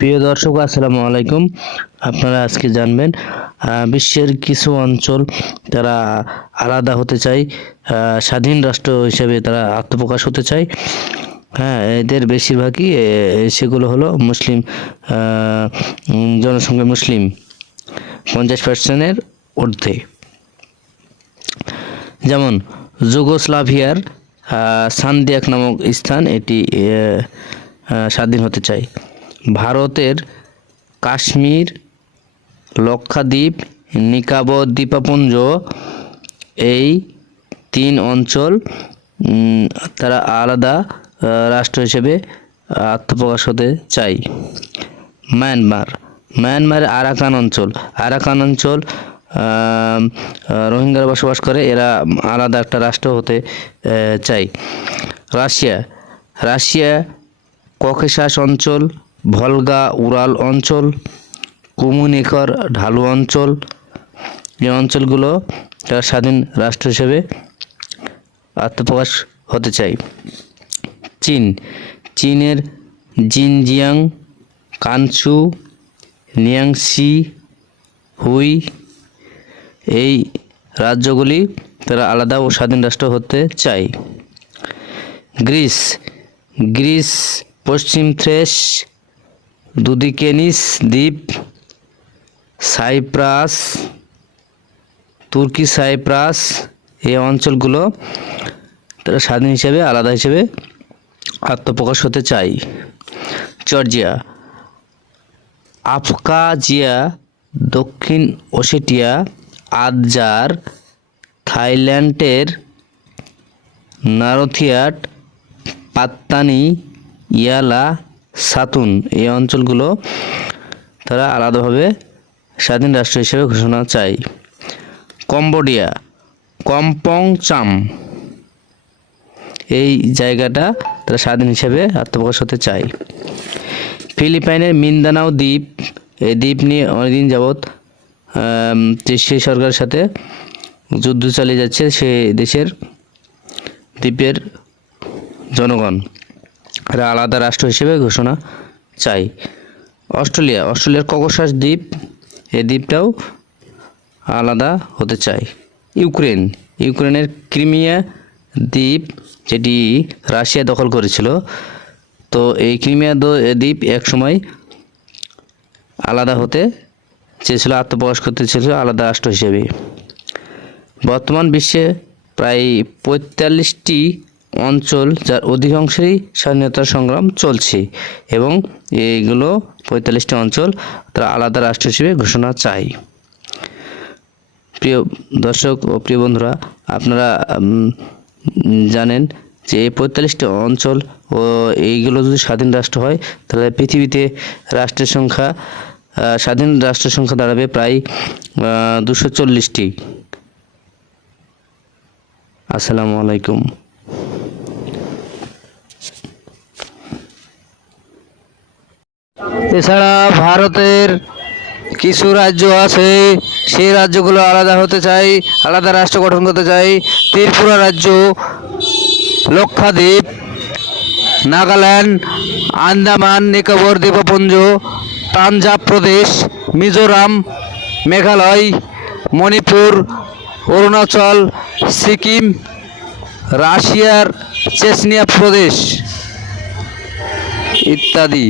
প্রিয় দর্শক, আসসালামু আলাইকুম। আপনারা আজকে জানবেন বিশ্বের কিছু অঞ্চল তারা আলাদা হতে চায়, স্বাধীন রাষ্ট্র হিসেবে তারা আত্মপ্রকাশ হতে চায়। হ্যাঁ, এদের বেশিরভাগই সেগুলো হলো মুসলিম জনসংখ্যা, মুসলিম 50%-এর ঊর্ধ্বে। যেমন যুগোস্লাভিয়ার সান্দিয়াক নামক স্থান, এটি স্বাধীন হতে চায়। ভারতের কাশ্মীর, লক্ষাদ্বীপ, নিকোবর দ্বীপপুঞ্জ, এই 3 অঞ্চল তারা আলাদা রাষ্ট্র হিসেবে আত্মপ্রকাশ হতে চায়। মায়ানমারের আরাকান অঞ্চল রোহিঙ্গারা বসবাস করে, এরা আলাদা একটা রাষ্ট্র হতে চায়। রাশিয়া ককেশাস অঞ্চল, ভলগা উরাল অঞ্চল, কুমুনিকর ঢালু অঞ্চল, এই অঞ্চলগুলো তারা স্বাধীন রাষ্ট্র হিসেবে আত্মপ্রকাশ হতে চায়। চীনের জিনজিয়াং, কানসু, নিয়াংসি, হুই, এই রাজ্যগুলি তারা আলাদা ও স্বাধীন রাষ্ট্র হতে চায়। গ্রিস পশ্চিম থ্রেস, দুদিকেনিস দ্বীপ, সাইপ্রাস, তুর্কি সাইপ্রাস, এই অঞ্চলগুলো তারা স্বাধীন হিসেবে আলাদা হিসেবে আত্মপ্রকাশ হতে চায়। জর্জিয়া, আবখাজিয়া, দক্ষিণ ওসেটিয়া, আদজার, থাইল্যান্ডের নারথিয়াট, পাত্তানি, ইয়ালা, সাতুন, এই অঞ্চলগুলো তারা আলাদাভাবে স্বাধীন রাষ্ট্র হিসেবে ঘোষণা চায়। কম্বোডিয়া, কম্পং চাম, এই জায়গাটা তারা স্বাধীন হিসেবে আত্মপ্রকাশ হতে চায়। ফিলিপাইনের মিন্দানাও দ্বীপ, এই দ্বীপ নিয়ে অনেকদিন যাবৎ সেই সরকারের সাথে যুদ্ধ চালিয়ে যাচ্ছে সে দেশের দ্বীপের জনগণ, এরা আলাদা রাষ্ট্র হিসেবে ঘোষণা চায়। অস্ট্রেলিয়ার ককেশাস দ্বীপ, এই দ্বীপটাও আলাদা হতে চায়। ইউক্রেনের ক্রিমিয়া দ্বীপ, যেটি রাশিয়া দখল করেছিল, তো এই ক্রিমিয়া দ্বীপ এক সময় আলাদা হতে চেয়েছিল, আত্মপ্রকাশ করতে চেয়েছিল আলাদা রাষ্ট্র হিসেবে। বর্তমান বিশ্বে প্রায় 45টি অঞ্চল, যার অধিকাংশই স্বাধীনতা সংগ্রাম চলছে, এবং এইগুলো 45টি অঞ্চল তারা আলাদা রাষ্ট্র হিসেবে ঘোষণা চায়। প্রিয় দর্শক ও প্রিয় বন্ধুরা, আপনারা জানেন যে এই 45টি অঞ্চল ও এইগুলো যদি স্বাধীন রাষ্ট্র হয়, তাহলে পৃথিবীতে স্বাধীন রাষ্ট্রের সংখ্যা দাঁড়াবে প্রায় 240টি। আসসালামু আলাইকুম। এছাড়া ভারতের কিছু রাজ্য আছে, সেই রাজ্যগুলো আলাদা হতে চায়, আলাদা রাষ্ট্র গঠন করতে চায়। ত্রিপুরা রাজ্য, লক্ষাদ্বীপ, নাগাল্যান্ড, আন্দামান নিকোবর দ্বীপপুঞ্জ, পাঞ্জাব প্রদেশ, মিজোরাম, মেঘালয়, মণিপুর, অরুণাচল, সিকিম, রাশিয়ার চেচনিয়া প্রদেশ ইত্যাদি।